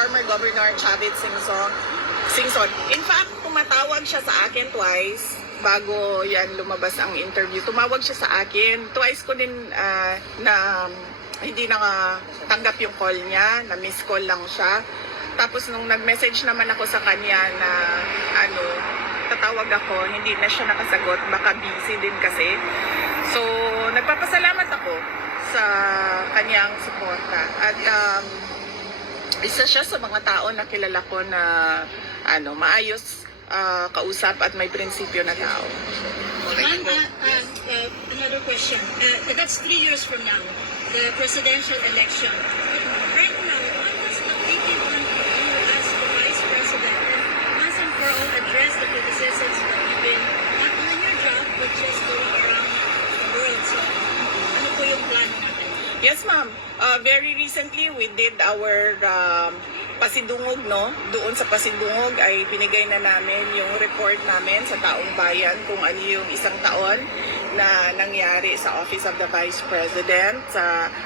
former Governor Chavit Singson. In fact, tumatawag siya sa akin twice bago yan lumabas ang interview. Tumawag siya sa akin. Twice ko din na hindi nakatanggap yung call niya, na miss call lang siya. Tapos nung nag-message naman ako sa kanya na tatawag ako, hindi na siya nakasagot, baka busy din kasi. So, nagpapasalamat ako sa kanyang suporta. At isa siya sa mga tao na kilala ko na maayos kausap at may prinsipyo na tao. Another question. That's 3 years from now, the presidential election. Right now, what was the thinking on you as the Vice President? And once and for all, address the criticisms that you've been not doing your job, but just going around the world. So, ano po yung plano natin? Yes, ma'am. Very recently, we did our pasidungog, no? Doon sa pasidungog ay binigay na namin yung report namin sa taong bayan kung ano yung isang taon na nangyari sa Office of the Vice President.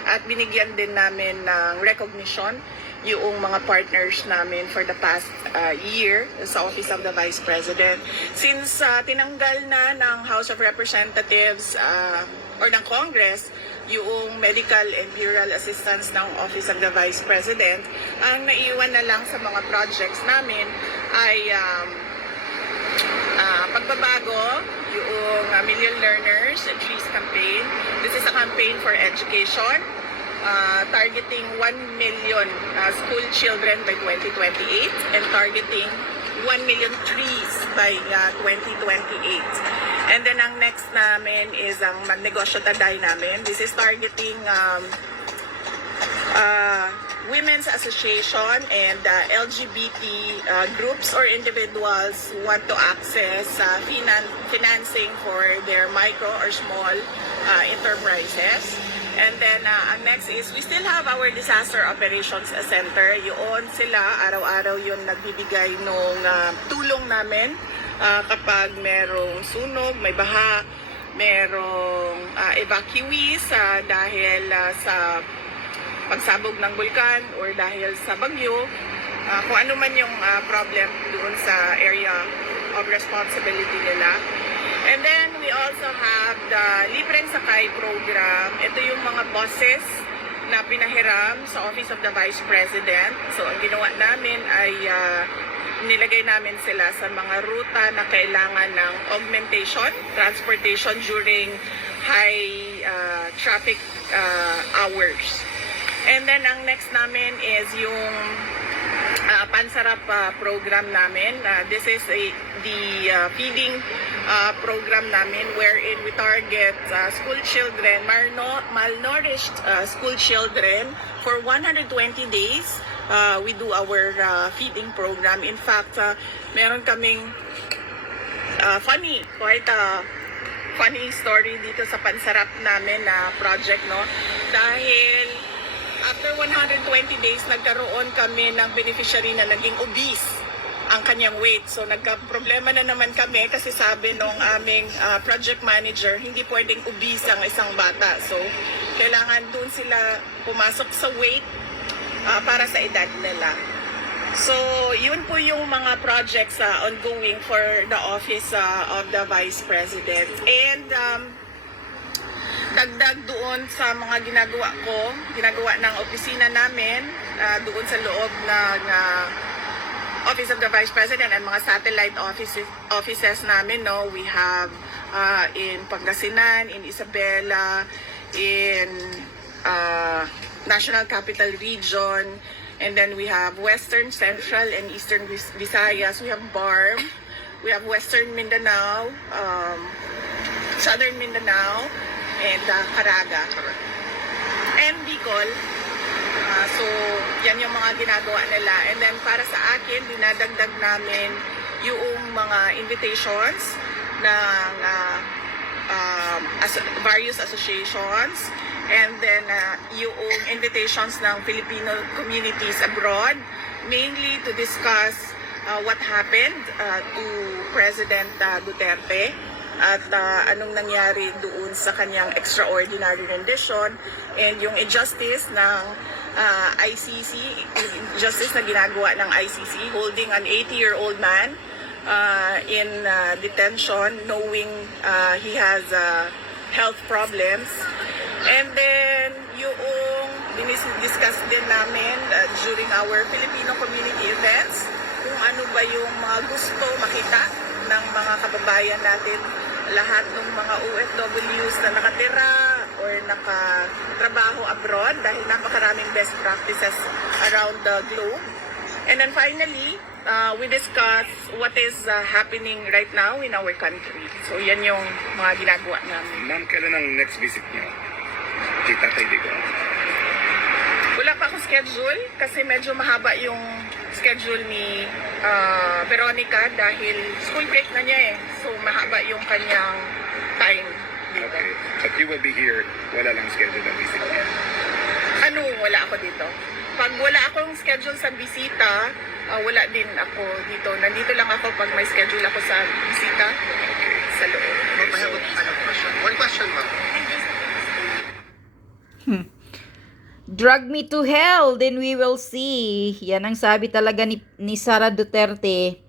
At binigyan din namin ng recognition yung mga partners namin for the past year sa Office of the Vice President. Since tinanggal na ng House of Representatives or ng Congress yung medical and burial assistance ng Office of the Vice President, ang naiwan na lang sa mga projects namin ay pagbabago yung Million Learners and Trees campaign. This is a campaign for education, targeting 1 million school children by 2028 and targeting 1 million trees by 2028. And then ang next namin is ang Magnegosyo Taday namin. This is targeting women's association and LGBT groups or individuals who want to access financing for their micro or small enterprises. And then ang next is we still have our disaster operations center. Yun sila araw-araw yun nagbibigay nung tulong namin kapag merong sunog, may baha, merong evacuees dahil sa pagsabog ng bulkan or dahil sa bagyo, kung ano man yung problem doon sa area of responsibility nila. And then we also have the Libreng Sakay program. Ito yung mga buses na pinahiram sa Office of the Vice President. So ang ginawa namin ay nilagay namin sila sa mga ruta na kailangan ng augmentation, transportation during high traffic hours. And then ang next namin is yung Pansarap program namin. This is the feeding program namin wherein we target school children, malnourished school children for 120 days. We do our feeding program. In fact, meron kaming funny story dito sa Pansarap namin na project, no? Dahil after 120 days, nagkaroon kami ng beneficiary na naging obese ang kanyang weight. So nagka-problema na naman kami kasi sabi nung aming project manager, hindi pwedeng obese ang isang bata. So kailangan doon sila pumasok sa weight para sa edad nila. So yun po yung mga projects ongoing for the Office of the Vice President. And dagdag doon sa mga ginagawa ng opisina namin doon sa loob ng Office of the Vice President and mga satellite offices namin, no? We have in Pangasinan, in Isabela, in National Capital Region, and then we have Western, Central, and Eastern Visayas. We have BARM, we have Western Mindanao, Southern Mindanao, and Caraga and Bicol. So yan yung mga ginagawa nila. And then para sa akin, dinadagdag namin yung mga invitations ng various associations, and then yung invitations ng Filipino communities abroad, mainly to discuss what happened to President Duterte at anong nangyari doon sa kanyang extraordinary rendition and yung injustice ng ICC, justice na ginagawa ng ICC, holding an 80-year-old man in detention knowing he has health problems. And then yung discuss din namin during our Filipino community events kung ano ba yung mga gusto makita ng mga kababayan natin, lahat ng mga OFWs na nakatira or nakatrabaho abroad dahil napakaraming best practices around the globe. And then finally, we discuss what is happening right now in our country. So yan yung mga ginagawa namin. Ma'am, kailan ang next visit niyo? Kita tayo dito. Wala pa akong schedule kasi medyo mahaba yung schedule ni Veronica dahil school break na niya eh. So mahaba yung kanyang time dito. Okay. But you will be here, wala lang schedule ang visit niya. Ano, wala ako dito. Pag wala akong schedule sa bisita, wala din ako dito. Nandito lang ako pag may schedule ako sa bisita sa loob. Ma'am, I have a question. One question, ma'am. Drag me to hell, then we will see. Yan ang sabi talaga ni Sara Duterte.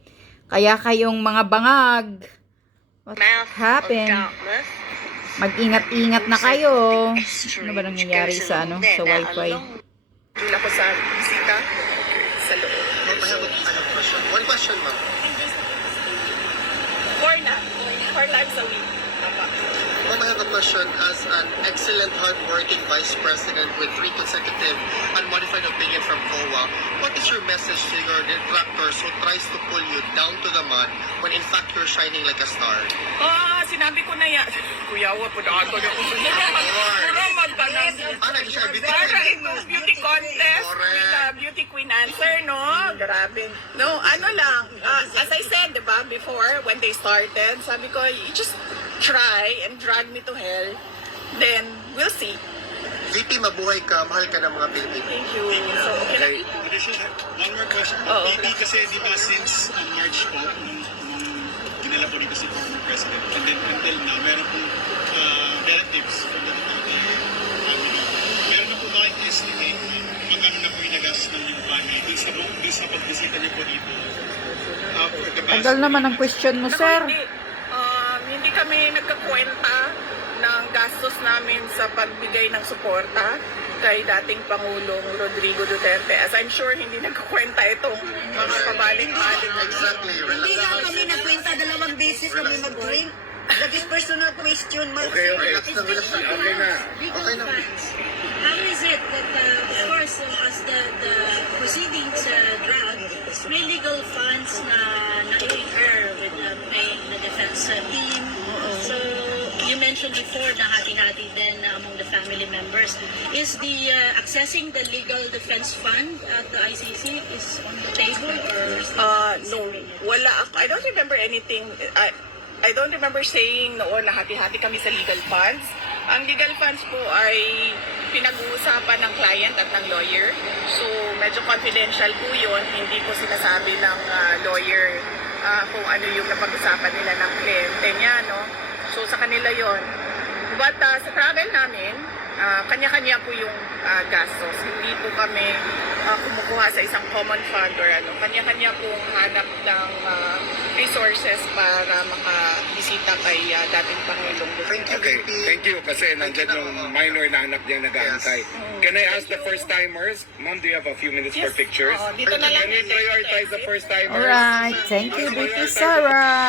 Kaya kayong mga bangag, what happened? Mag-ingat-ingat na kayo. Ano ba nangyayari sa sa wifi? Dito ako sa bisita sa loob. Ma'am, I have a question. One question, ma'am. 4 lives a week. Tama. Ma'am, I have a question. As an excellent, hard-working vice president with 3 consecutive unmodified opinion from COA, what is your message to your detractors who tries to pull you down to the mud when in fact you're shining like a star? Sinabi ko na yan. Kuya, wag po na ako. Puro magtanong. Nag-share beauty Para queen. ito, beauty contest with Correct. beauty queen answer, no? Grabe. No, ano lang, as I said, di ba, before, when they started, sabi ko, you just try and drag me to hell, then we'll see. VP, mabuhay ka. Mahal ka ng mga Pilipino. Thank you. So, okay na. Additional, one more question. Oo. Maybe kasi di ba since March po, nung dinala po dito si former president, and then until now, meron po relatives from the family. Meron na po ba kayong estimate magkano na po yung nagastos ng yung family dun sa pagbisita niyo po dito? For the past Tagal naman ang question mo, Naku, sir. hindi kami nagkakwenta ng gastos namin sa pagbigay ng suporta kay dating Pangulong Rodrigo Duterte. As I'm sure hindi nagkakwenta itong mga pabalik-balik. Exactly. Hindi nga Relax. kami nagkwenta, 2 beses kami mag-drink. That is personal question, ma'am. Okay. Relax lang, relax lang. Okay na. Legal Okay na. funds. How is it that, of course, as the proceedings drag, may legal funds na na-incur with paying the defense team? So, you mentioned before na hati-hati din among the family members. Is the accessing the legal defense fund at the ICC is on the table or? No, wala ako. I don't remember anything. I don't remember saying noon na hati-hati kami sa legal funds. Ang legal funds po ay pinag-uusapan ng client at ng lawyer. So, medyo confidential po yun. Hindi po sinasabi ng lawyer kung ano yung napag-usapan nila ng kliyente niya, no? So, sa kanila yon. But sa travel namin, kanya-kanya po yung gastos. Hindi po kami kumukuha sa isang common fund or ano. Kanya-kanya pong hanap ng resources para makabisita kay dating Pangulong Duterte. Thank you, Okay, VP. thank you. Kasi nandyan yung minor na anak niya nag-aantay. Can I ask the first-timers? Ma'am, do you have a few minutes for pictures? Oo, dito na lang. Can we prioritize the first-timers? Alright, thank you, Vicky Sara.